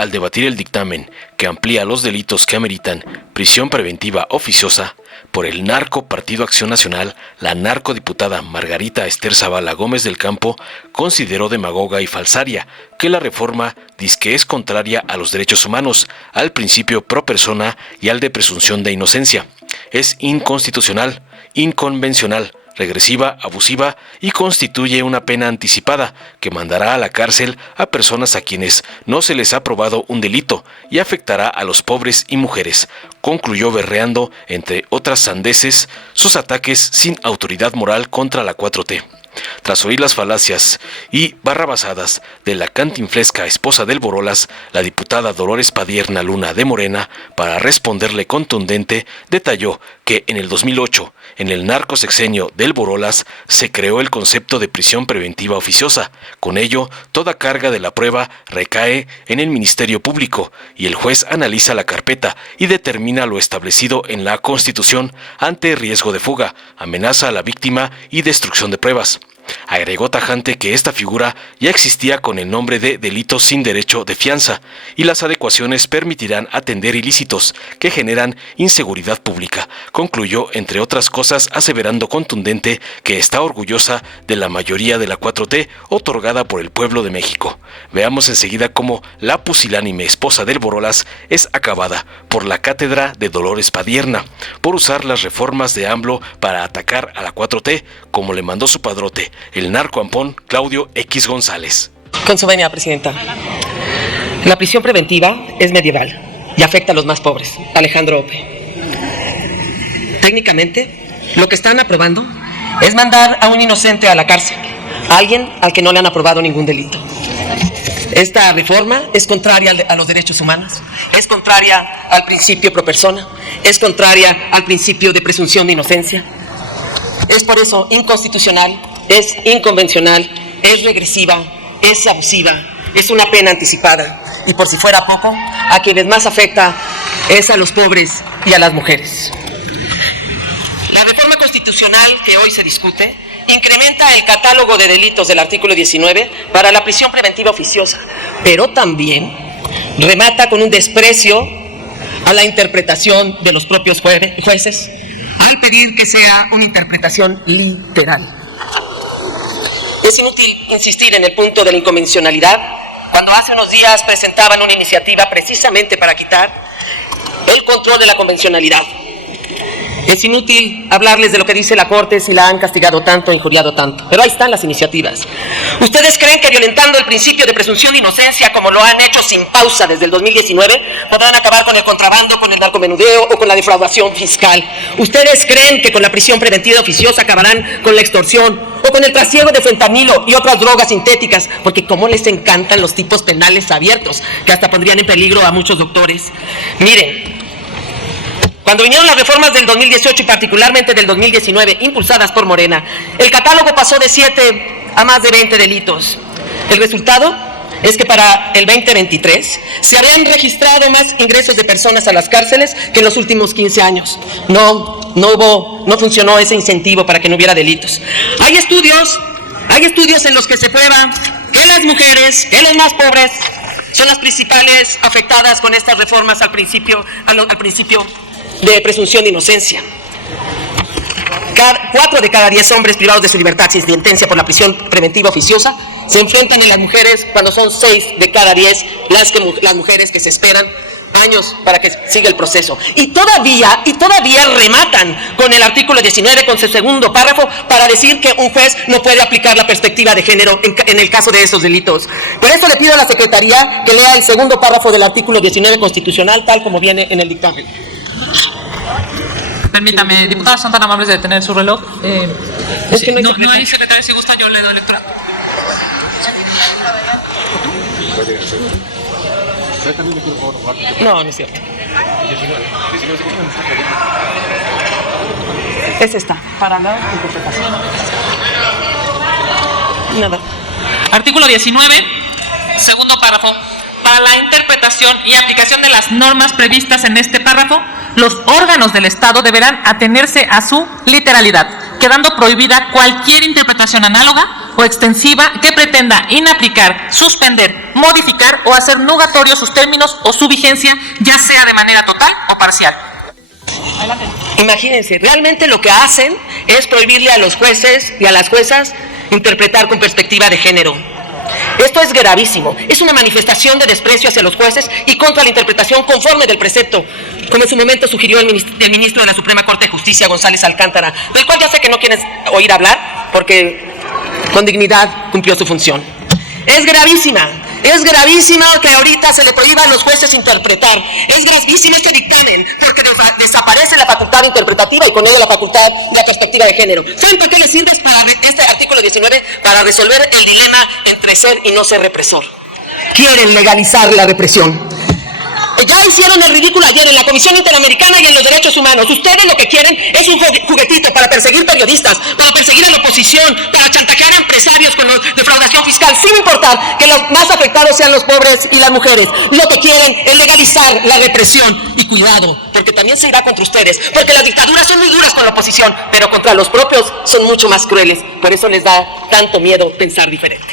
al debatir el dictamen que amplía los delitos que ameritan prisión preventiva oficiosa, por el Narco Partido Acción Nacional, la narcodiputada Margarita Esther Zavala Gómez del Campo consideró demagoga y falsaria que la reforma dizque es contraria a los derechos humanos, al principio pro persona y al de presunción de inocencia. Es inconstitucional, inconvencional, regresiva, abusiva y constituye una pena anticipada que mandará a la cárcel a personas a quienes no se les ha probado un delito y afectará a los pobres y mujeres. Concluyó berreando, entre otras sandeces, sus ataques sin autoridad moral contra la 4T. Tras oír las falacias y barrabasadas de la cantinflesca esposa del Borolas, la diputada Dolores Padierna Luna de Morena, para responderle contundente, detalló que en el 2008, en el narcosexenio del Borolas, se creó el concepto de prisión preventiva oficiosa. Con ello, toda carga de la prueba recae en el Ministerio Público y el juez analiza la carpeta y determina lo establecido en la Constitución ante riesgo de fuga, amenaza a la víctima y destrucción de pruebas. Agregó tajante que esta figura ya existía con el nombre de delito sin derecho de fianza y las adecuaciones permitirán atender ilícitos que generan inseguridad pública. Concluyó, entre otras cosas, aseverando contundente que está orgullosa de la mayoría de la 4T otorgada por el pueblo de México. Veamos enseguida cómo la pusilánime esposa del Borolas es acabada por la cátedra de Dolores Padierna por usar las reformas de AMLO para atacar a la 4T, como le mandó su padrote, el narcoampón Claudio X González. Con su venia, Presidenta. La prisión preventiva es medieval y afecta a los más pobres. Alejandro Ope. Técnicamente, lo que están aprobando es mandar a un inocente a la cárcel, a alguien al que no le han aprobado ningún delito. Esta reforma es contraria a los derechos humanos, es contraria al principio pro persona, es contraria al principio de presunción de inocencia. Es por eso inconstitucional, es inconvencional, es regresiva, es abusiva, es una pena anticipada. Y por si fuera poco, a quienes más afecta es a los pobres y a las mujeres. La reforma constitucional que hoy se discute incrementa el catálogo de delitos del artículo 19 para la prisión preventiva oficiosa, pero también remata con un desprecio a la interpretación de los propios jueces al pedir que sea una interpretación literal. Es inútil insistir en el punto de la inconvencionalidad cuando hace unos días presentaban una iniciativa precisamente para quitar el control de la convencionalidad. Es inútil hablarles de lo que dice la Corte si la han castigado tanto, injuriado tanto, pero ahí están las iniciativas. ¿Ustedes creen que violentando el principio de presunción de inocencia, como lo han hecho sin pausa desde el 2019, podrán acabar con el contrabando, con el narcomenudeo o con la defraudación fiscal? ¿Ustedes creen que con la prisión preventiva oficiosa acabarán con la extorsión o con el trasiego de fentanilo y otras drogas sintéticas? Porque cómo les encantan los tipos penales abiertos, que hasta pondrían en peligro a muchos doctores. Miren, cuando vinieron las reformas del 2018 y particularmente del 2019, impulsadas por Morena, el catálogo pasó de 7 a más de 20 delitos. El resultado es que para el 2023 se habían registrado más ingresos de personas a las cárceles que en los últimos 15 años. No funcionó ese incentivo para que no hubiera delitos. Hay estudios en los que se prueba que las mujeres, que los más pobres, son las principales afectadas con estas reformas al principio de presunción de inocencia. 4 de cada 10 hombres privados de su libertad sin sentencia por la prisión preventiva oficiosa se enfrentan a las mujeres, cuando son 6 de cada 10 las mujeres que se esperan años para que siga el proceso. Y todavía rematan con el artículo 19, con su segundo párrafo, para decir que un juez no puede aplicar la perspectiva de género en el caso de esos delitos. Por eso le pido a la Secretaría que lea el segundo párrafo del artículo 19 constitucional, tal como viene en el dictamen. Permítame, diputadas, son tan amables de detener su reloj. Es que no hay secretaria, si gusta yo le doy lectura. No es cierto. Es esta, para la interpretación. Nada. Artículo 19, segundo párrafo. Para la interpretación y aplicación de las normas previstas en este párrafo, los órganos del Estado deberán atenerse a su literalidad, quedando prohibida cualquier interpretación análoga o extensiva que pretenda inaplicar, suspender, modificar o hacer nugatorios sus términos o su vigencia, ya sea de manera total o parcial. Adelante. Imagínense, realmente lo que hacen es prohibirle a los jueces y a las juezas interpretar con perspectiva de género. Esto es gravísimo, es una manifestación de desprecio hacia los jueces y contra la interpretación conforme del precepto, como en su momento sugirió el ministro de la Suprema Corte de Justicia, González Alcántara, del cual ya sé que no quieres oír hablar, porque con dignidad cumplió su función. Es gravísima que ahorita se le prohíba a los jueces interpretar. Es gravísimo este dictamen, porque desaparece la facultad interpretativa y con ello la facultad de la perspectiva de género. ¿Saben por qué le sirve este artículo 19? Para resolver el dilema entre ser y no ser represor. Quieren legalizar la represión. Ya hicieron el ridículo ayer en la Comisión Interamericana y en los Derechos Humanos. Ustedes lo que quieren es un juguetito para perseguir periodistas, para perseguir a la oposición, para chantajear a empresarios con defraudación fiscal, sin importar que los más afectados sean los pobres y las mujeres. Lo que quieren es legalizar la represión. Y cuidado, porque también se irá contra ustedes, porque las dictaduras son muy duras con la oposición, pero contra los propios son mucho más crueles. Por eso les da tanto miedo pensar diferente.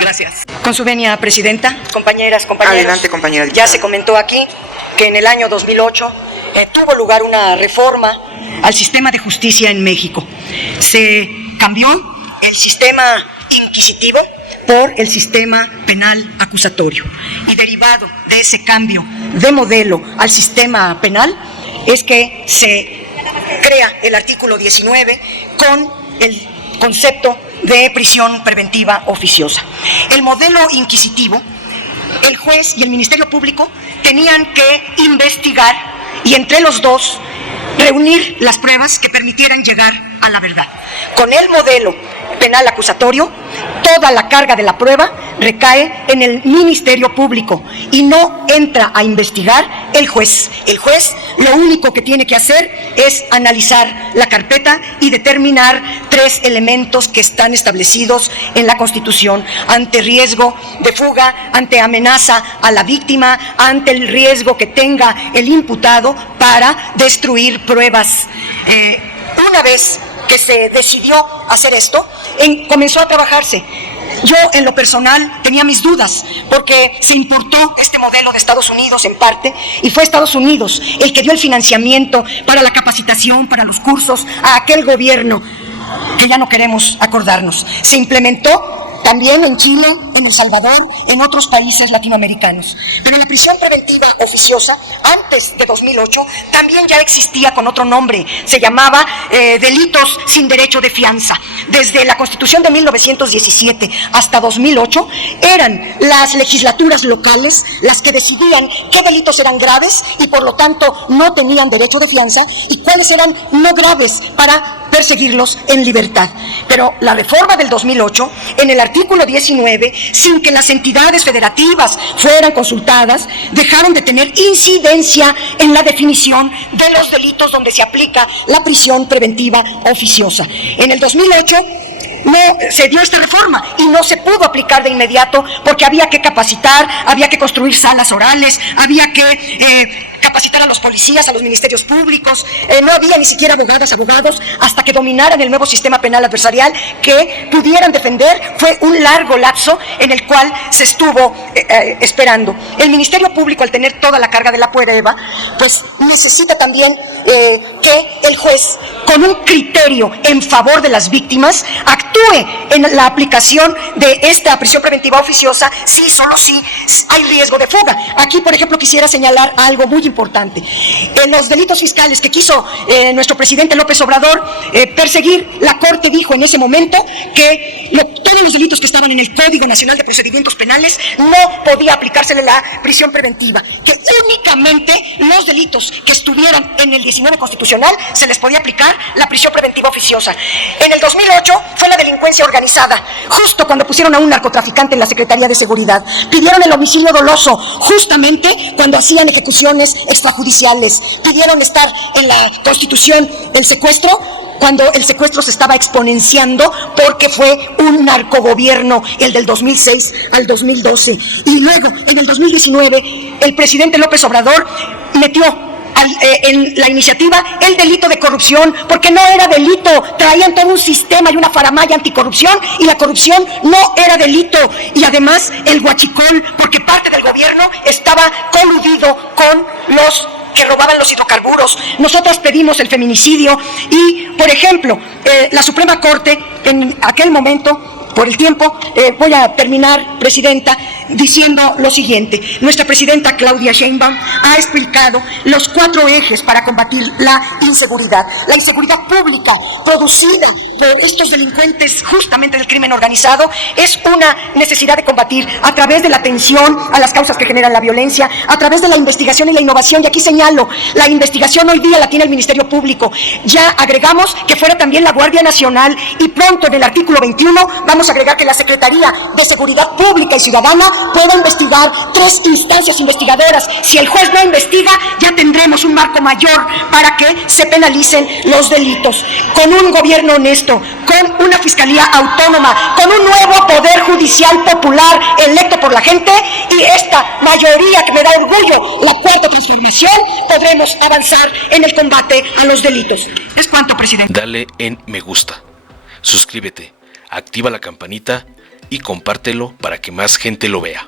Gracias. Con su venia, Presidenta, compañeras, compañeros. Adelante, compañera. Ya se comentó aquí que en el año 2008 tuvo lugar una reforma al sistema de justicia en México. Se cambió el sistema inquisitivo por el sistema penal acusatorio. Y derivado de ese cambio de modelo al sistema penal es que se crea el artículo 19 con el concepto de prisión preventiva oficiosa. El modelo inquisitivo, el juez y el Ministerio Público tenían que investigar y entre los dos reunir las pruebas que permitieran llegar a la verdad. Con el modelo penal acusatorio, toda la carga de la prueba recae en el Ministerio Público y no entra a investigar el juez. El juez lo único que tiene que hacer es analizar la carpeta y determinar 3 elementos que están establecidos en la Constitución: ante riesgo de fuga, ante amenaza a la víctima, ante el riesgo que tenga el imputado para destruir pruebas. Una vez que se decidió hacer esto, comenzó a trabajarse. Yo, en lo personal, tenía mis dudas, porque se importó este modelo de Estados Unidos en parte, y fue Estados Unidos el que dio el financiamiento para la capacitación, para los cursos, a aquel gobierno que ya no queremos acordarnos. Se implementó también en Chile, en El Salvador, en otros países latinoamericanos. Pero la prisión preventiva oficiosa, antes de 2008, también ya existía con otro nombre. Se llamaba delitos sin derecho de fianza. Desde la Constitución de 1917 hasta 2008, eran las legislaturas locales las que decidían qué delitos eran graves y por lo tanto no tenían derecho de fianza y cuáles eran no graves para perseguirlos en libertad. Pero la reforma del 2008, en el artículo 19, sin que las entidades federativas fueran consultadas, dejaron de tener incidencia en la definición de los delitos donde se aplica la prisión preventiva oficiosa. En el 2008 no se dio esta reforma y no se pudo aplicar de inmediato porque había que capacitar, había que construir salas orales, había que capacitar a los policías, a los ministerios públicos, no había ni siquiera abogados, hasta que dominaran el nuevo sistema penal adversarial que pudieran defender. Fue un largo lapso en el cual se estuvo esperando. El Ministerio Público, al tener toda la carga de la prueba, pues necesita también que el juez, con un criterio en favor de las víctimas, actúe en la aplicación de esta prisión preventiva oficiosa si, solo si hay riesgo de fuga. Aquí, por ejemplo, quisiera señalar algo muy importante. En los delitos fiscales que quiso nuestro presidente López Obrador perseguir, la Corte dijo en ese momento que todos los delitos que estaban en el Código Nacional de Procedimientos Penales no podía aplicársele la prisión preventiva, que únicamente los delitos que estuvieran en el 19 constitucional se les podía aplicar la prisión preventiva oficiosa. En el 2008 fue la delincuencia organizada, justo cuando pusieron a un narcotraficante en la Secretaría de Seguridad. Pidieron el homicidio doloso, justamente cuando hacían ejecuciones extrajudiciales. Pidieron estar en la Constitución el secuestro, cuando el secuestro se estaba exponenciando porque fue un narcogobierno, el del 2006 al 2012. Y luego, en el 2019, el presidente López Obrador metió en la iniciativa el delito de corrupción, porque no era delito, traían todo un sistema y una faramalla anticorrupción y la corrupción no era delito. Y además el huachicol, porque parte del gobierno estaba coludido con los que robaban los hidrocarburos. Nosotros pedimos el feminicidio y, por ejemplo, la Suprema Corte en aquel momento, por el tiempo, voy a terminar, Presidenta, diciendo lo siguiente. Nuestra Presidenta Claudia Sheinbaum ha explicado los 4 ejes para combatir la inseguridad. La inseguridad pública producida por estos delincuentes justamente del crimen organizado es una necesidad de combatir a través de la atención a las causas que generan la violencia, a través de la investigación y la innovación. Y aquí señalo, la investigación hoy día la tiene el Ministerio Público. Ya agregamos que fuera también la Guardia Nacional y pronto en el artículo 21 vamos a agregar que la Secretaría de Seguridad Pública y Ciudadana pueda investigar 3 instancias investigadoras. Si el juez no investiga, ya tendremos un marco mayor para que se penalicen los delitos. Con un gobierno honesto, con una fiscalía autónoma, con un nuevo poder judicial popular electo por la gente y esta mayoría que me da orgullo, la 4ª transformación, podremos avanzar en el combate a los delitos. Es cuanto, Presidente. Dale en me gusta, suscríbete, activa la campanita y compártelo para que más gente lo vea.